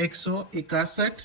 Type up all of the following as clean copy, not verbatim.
161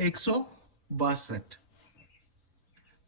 162,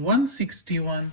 161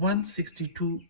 162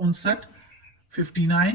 59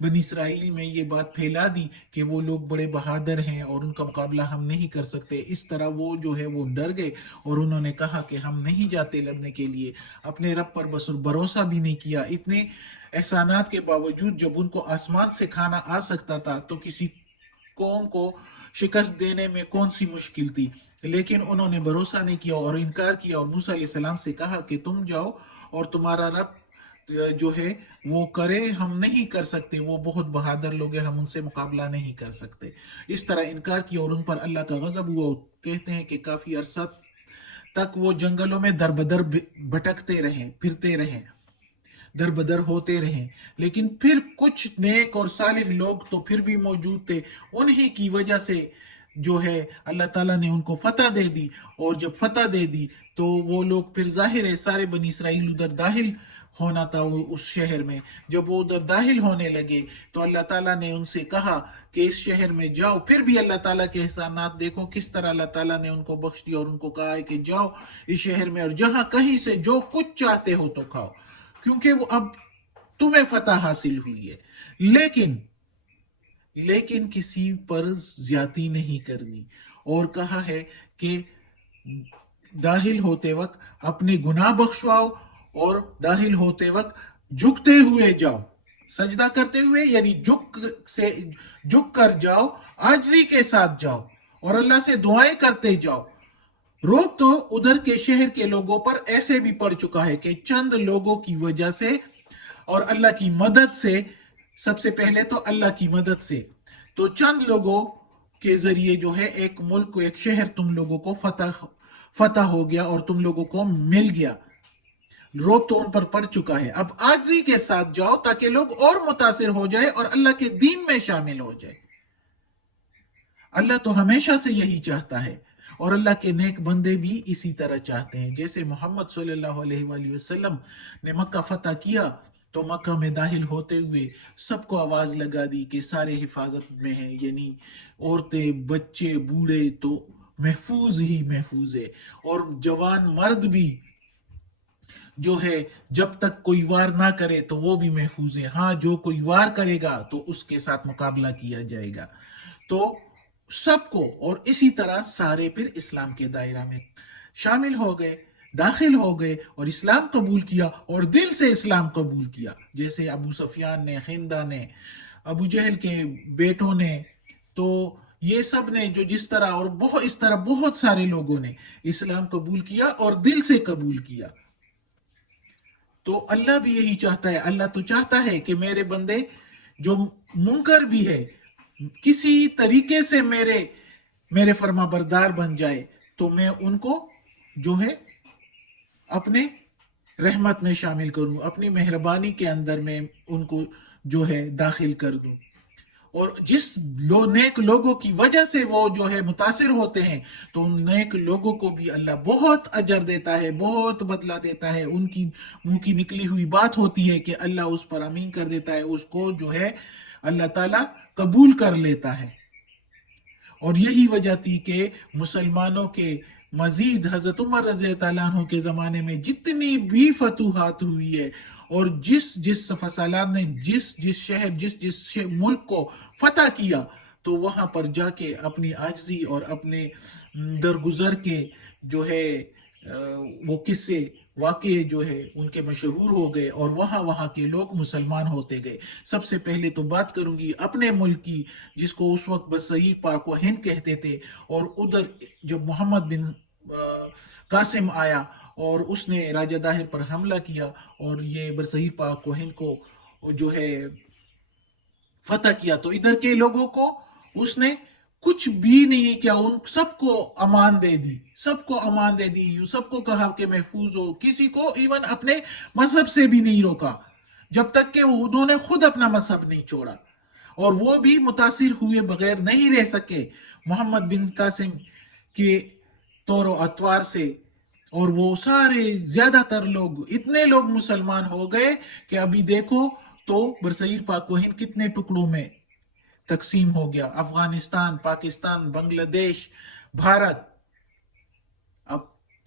بنی اسرائیل میں یہ بات پھیلا دی کہ وہ لوگ بڑے بہادر ہیں اور ان کا مقابلہ ہم نہیں کر سکتے، اس طرح وہ جو ہے وہ ڈر گئے اور انہوں نے کہا کہ ہم نہیں جاتے لڑنے کے لیے، اپنے رب پر بس بھروسہ بھی نہیں کیا۔ اتنے احسانات کے باوجود جب ان کو آسمان سے کھانا آ سکتا تھا تو کسی قوم کو شکست دینے میں کون سی مشکل تھی، لیکن انہوں نے بھروسہ نہیں کیا اور انکار کیا، اور موسیٰ علیہ السلام سے کہا کہ تم جاؤ اور تمہارا رب جو ہے وہ کرے، ہم نہیں کر سکتے، وہ بہت بہادر لوگ ہیں، ہم ان سے مقابلہ نہیں کر سکتے۔ اس طرح انکار کیا اور ان پر اللہ کا غضب ہوا۔ کہتے ہیں کہ کافی عرصہ تک وہ جنگلوں میں در بدر بھٹکتے رہے، پھرتے رہے، در بدر ہوتے رہے، لیکن پھر کچھ نیک اور صالح لوگ تو پھر بھی موجود تھے، انہی کی وجہ سے جو ہے اللہ تعالیٰ نے ان کو فتح دے دی، اور جب فتح دے دی تو وہ لوگ پھر ظاہر ہے سارے بنی اسرائیل ادھر داخل ہونا تھا اس شہر میں۔ جب وہ ادھر داخل ہونے لگے تو اللہ تعالیٰ نے ان سے کہا کہ اس شہر میں جاؤ، پھر بھی اللہ تعالیٰ کے احسانات دیکھو کس طرح اللہ تعالیٰ نے ان کو بخش دیا، اور ان کو کہا ہے کہ جاؤ اس شہر میں اور جہاں کہیں سے جو کچھ چاہتے ہو تو کھاؤ، کیونکہ وہ اب تمہیں فتح حاصل ہوئی ہے، لیکن کسی پر زیادتی نہیں کرنی، اور کہا ہے کہ داخل ہوتے وقت اپنے گناہ بخشواؤ اور داخل ہوتے وقت جھکتے ہوئے جاؤ، سجدہ کرتے ہوئے، یعنی جھک کر جاؤ، عاجزی کے ساتھ جاؤ اور اللہ سے دعائیں کرتے جاؤ۔ روب تو ادھر کے شہر کے لوگوں پر ایسے بھی پڑ چکا ہے کہ چند لوگوں کی وجہ سے اور اللہ کی مدد سے، سب سے پہلے تو اللہ کی مدد سے، تو چند لوگوں کے ذریعے جو ہے ایک ملک کو، ایک شہر تم لوگوں کو فتح ہو گیا اور تم لوگوں کو مل گیا۔ روب تو ان پر پڑ چکا ہے، اب عاجزی کے ساتھ جاؤ تاکہ لوگ اور متاثر ہو جائے اور اللہ کے دین میں شامل ہو جائے۔ اللہ تو ہمیشہ سے یہی چاہتا ہے، اور اللہ کے نیک بندے بھی اسی طرح چاہتے ہیں۔ جیسے محمد صلی اللہ علیہ وآلہ وسلم نے مکہ فتح کیا تو مکہ میں داخل ہوتے ہوئے سب کو آواز لگا دی کہ سارے حفاظت میں ہیں، یعنی عورتیں، بچے، بوڑھے تو محفوظ ہی محفوظ ہے، اور جوان مرد بھی جو ہے جب تک کوئی وار نہ کرے تو وہ بھی محفوظ ہے، ہاں جو کوئی وار کرے گا تو اس کے ساتھ مقابلہ کیا جائے گا۔ تو سب کو، اور اسی طرح سارے پھر اسلام کے دائرہ میں شامل ہو گئے، داخل ہو گئے اور اسلام قبول کیا، اور دل سے اسلام قبول کیا، جیسے ابو سفیان نے، خندہ نے، ابو جہل کے بیٹوں نے، تو یہ سب نے جو جس طرح، اور اس طرح بہت سارے لوگوں نے اسلام قبول کیا اور دل سے قبول کیا۔ تو اللہ بھی یہی چاہتا ہے، اللہ تو چاہتا ہے کہ میرے بندے جو منکر بھی ہے کسی طریقے سے میرے فرما بردار بن جائے تو میں ان کو جو ہے اپنے رحمت میں شامل کروں، اپنی مہربانی کے اندر میں ان کو جو ہے داخل کر دوں، اور جس نیک لوگوں کی وجہ سے وہ جو ہے متاثر ہوتے ہیں تو ان نیک لوگوں کو بھی اللہ بہت اجر دیتا ہے، بہت بدلہ دیتا ہے، ان کی منہ کی نکلی ہوئی بات ہوتی ہے کہ اللہ اس پر امین کر دیتا ہے، اس کو جو ہے اللہ تعالیٰ قبول کر لیتا ہے۔ اور یہی وجہ تھی کہ مسلمانوں کے مزید حضرت عمر رضی اللہ عنہ کے زمانے میں جتنی بھی فتوحات ہوئی ہے، اور جس سالار نے جس شہر جس ملک کو فتح کیا تو وہاں پر جا کے اپنی عاجزی اور اپنے درگزر کے جو ہے وہ قصے واقعے جو ہے ان کے مشہور ہو گئے، اور وہاں کے لوگ مسلمان ہوتے گئے۔ سب سے پہلے تو بات کروں گی اپنے ملک کی، جس کو اس وقت بصیر پاک و ہند کہتے تھے، اور ادھر جب محمد بن قاسم آیا اور اس نے راجہ داہر پر حملہ کیا اور یہ برصغیر پاک و ہند کو جو ہے فتح کیا، تو ادھر کے لوگوں کو اس نے کچھ بھی نہیں کیا، ان سب کو امان دے دی، سب کو کہا کہ محفوظ ہو، کسی کو ایون اپنے مذہب سے بھی نہیں روکا، جب تک کہ انہوں نے خود اپنا مذہب نہیں چھوڑا، اور وہ بھی متاثر ہوئے بغیر نہیں رہ سکے محمد بن قاسم کے طور و اطوار سے، اور وہ سارے زیادہ تر لوگ، اتنے لوگ مسلمان ہو گئے کہ ابھی دیکھو تو برصغیر پاک و ہند کتنے ٹکڑوں میں تقسیم ہو گیا، افغانستان، پاکستان، بنگلہ دیش، بھارت۔ اب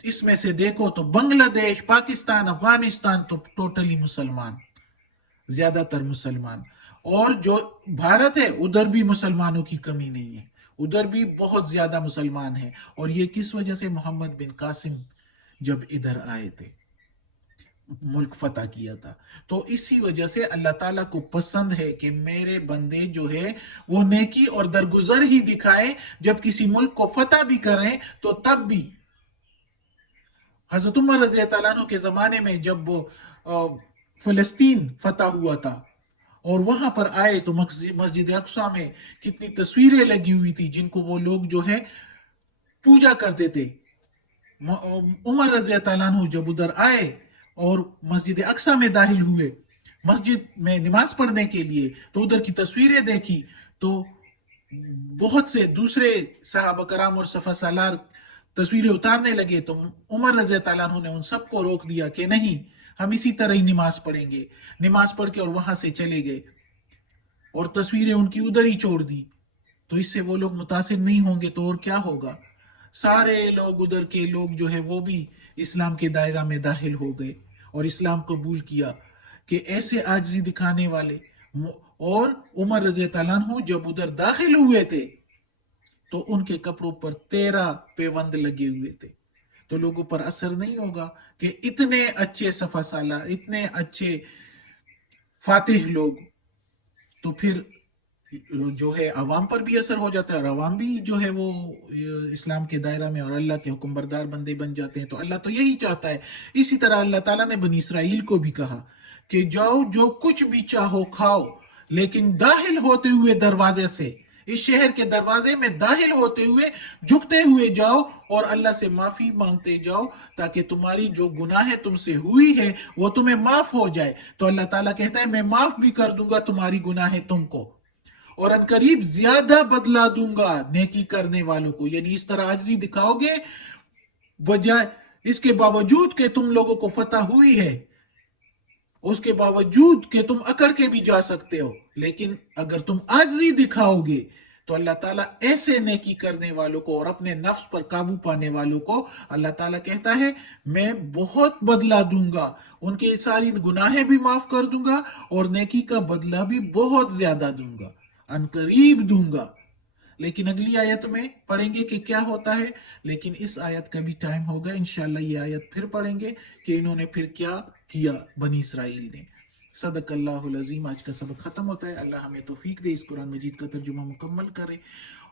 اس میں سے دیکھو تو بنگلہ دیش، پاکستان، افغانستان تو ٹوٹلی مسلمان، زیادہ تر مسلمان، اور جو بھارت ہے ادھر بھی مسلمانوں کی کمی نہیں ہے، ادھر بھی بہت زیادہ مسلمان ہیں، اور یہ کس وجہ سے؟ محمد بن قاسم جب ادھر آئے تھے، ملک فتح کیا تھا، تو اسی وجہ سے اللہ تعالیٰ کو پسند ہے کہ میرے بندے جو ہے وہ نیکی اور درگزر ہی دکھائیں، جب کسی ملک کو فتح بھی کریں تو تب بھی حضرت عمر رضی اللہ عنہ کے زمانے میں جب وہ فلسطین فتح ہوا تھا اور وہاں پر آئے تو مسجد اقصی میں کتنی تصویریں لگی ہوئی تھی جن کو وہ لوگ جو ہے پوجا کرتے تھے۔ عمر رضی اللہ عنہ جب ادھر آئے اور مسجد اقصی میں داخل ہوئے مسجد میں نماز پڑھنے کے لیے، تو ادھر کی تصویریں دیکھی تو بہت سے دوسرے صحابہ کرام اور صفحہ سالار تصویریں اتارنے لگے، تو عمر رضی اللہ عنہ نے ان سب کو روک دیا کہ نہیں، ہم اسی طرح ہی نماز پڑھیں گے۔ نماز پڑھ کے اور وہاں سے چلے گئے اور تصویریں ان کی ادھر ہی چھوڑ دی۔ تو اس سے وہ لوگ متاثر نہیں ہوں گے تو اور کیا ہوگا؟ سارے لوگ ادھر کے لوگ جو ہے وہ بھی اسلام کے دائرہ میں داخل ہو گئے اور اسلام قبول کیا کہ ایسے عاجزی دکھانے والے۔ اور عمر رضی اللہ عنہ جب ادھر داخل ہوئے تھے تو ان کے کپڑوں پر 13 پیوند لگے ہوئے تھے، تو لوگوں پر اثر نہیں ہوگا کہ اتنے اچھے صفحہ سالار، اتنے اچھے فاتح لوگ، تو پھر جو ہے عوام پر بھی اثر ہو جاتا ہے اور عوام بھی جو ہے وہ اسلام کے دائرہ میں اور اللہ کے حکم بردار بندے بن جاتے ہیں۔ تو اللہ تو یہی چاہتا ہے۔ اسی طرح اللہ تعالیٰ نے بنی اسرائیل کو بھی کہا کہ جاؤ جو کچھ بھی چاہو کھاؤ، لیکن داخل ہوتے ہوئے دروازے سے، اس شہر کے دروازے میں داخل ہوتے ہوئے جھکتے ہوئے جاؤ اور اللہ سے معافی مانگتے جاؤ تاکہ تمہاری جو گناہ تم سے ہوئی ہے وہ تمہیں معاف ہو جائے۔ تو اللہ تعالیٰ کہتا ہے میں معاف بھی کر دوں گا تمہاری گناہ تم کو، اور ان قریب زیادہ بدلہ دوں گا نیکی کرنے والوں کو۔ یعنی اس طرح عاجزی دکھاؤ گے، بجائے اس کے باوجود کہ تم لوگوں کو فتح ہوئی ہے، اس کے باوجود کہ تم اکڑ کے بھی جا سکتے ہو، لیکن اگر تم عاجزی دکھاؤ گے تو اللہ تعالیٰ ایسے نیکی کرنے والوں کو اور اپنے نفس پر قابو پانے والوں کو اللہ تعالیٰ کہتا ہے میں بہت بدلہ دوں گا، ان کی ساری گناہیں بھی معاف کر دوں گا اور نیکی کا بدلہ بھی بہت زیادہ دوں گا، ان قریب دوں گا۔ لیکن اگلی آیت میں پڑھیں گے کہ کیا ہوتا ہے، لیکن اس آیت کا بھی ٹائم ہوگا، انشاءاللہ یہ آیت پھر پڑھیں گے کہ انہوں نے پھر کیا کیا بنی اسرائیل نے۔ صدق اللہ العظیم۔ آج کا سبق ختم ہوتا ہے۔ اللہ ہمیں توفیق دے، اس قرآن مجید کا ترجمہ مکمل کرے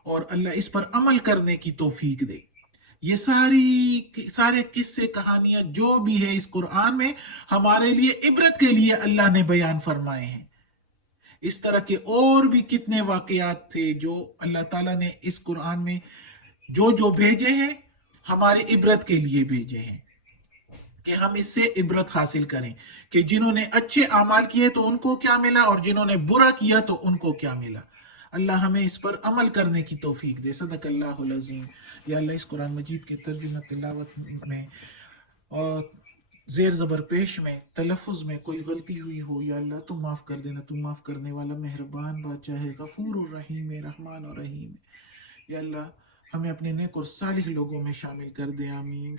اور اللہ اس پر عمل کرنے کی توفیق دے۔ یہ سارے قصے کہانیاں جو بھی ہے اس قرآن میں ہمارے لیے عبرت کے لیے اللہ نے بیان فرمائے ہیں۔ اس طرح کے اور بھی کتنے واقعات تھے جو اللہ تعالیٰ نے اس قرآن میں جو بھیجے ہیں ہمارے عبرت کے لیے بھیجے ہیں کہ ہم اس سے عبرت حاصل کریں کہ جنہوں نے اچھے اعمال کیے تو ان کو کیا ملا اور جنہوں نے برا کیا تو ان کو کیا ملا۔ اللہ ہمیں اس پر عمل کرنے کی توفیق دے۔ صدق اللہ العظیم۔ یا اللہ اس قرآن مجید کے ترجمہ تلاوت میں اور زیر زبر پیش میں تلفظ میں کوئی غلطی ہوئی ہو یا اللہ تو معاف کر دینا، تو معاف کرنے والا مہربان بادشاہ ہے، غفور الرحیم ہے، رحمان الرحیم ہے۔ یا اللہ ہمیں اپنے نیک اور صالح لوگوں میں شامل کر دے، آمین۔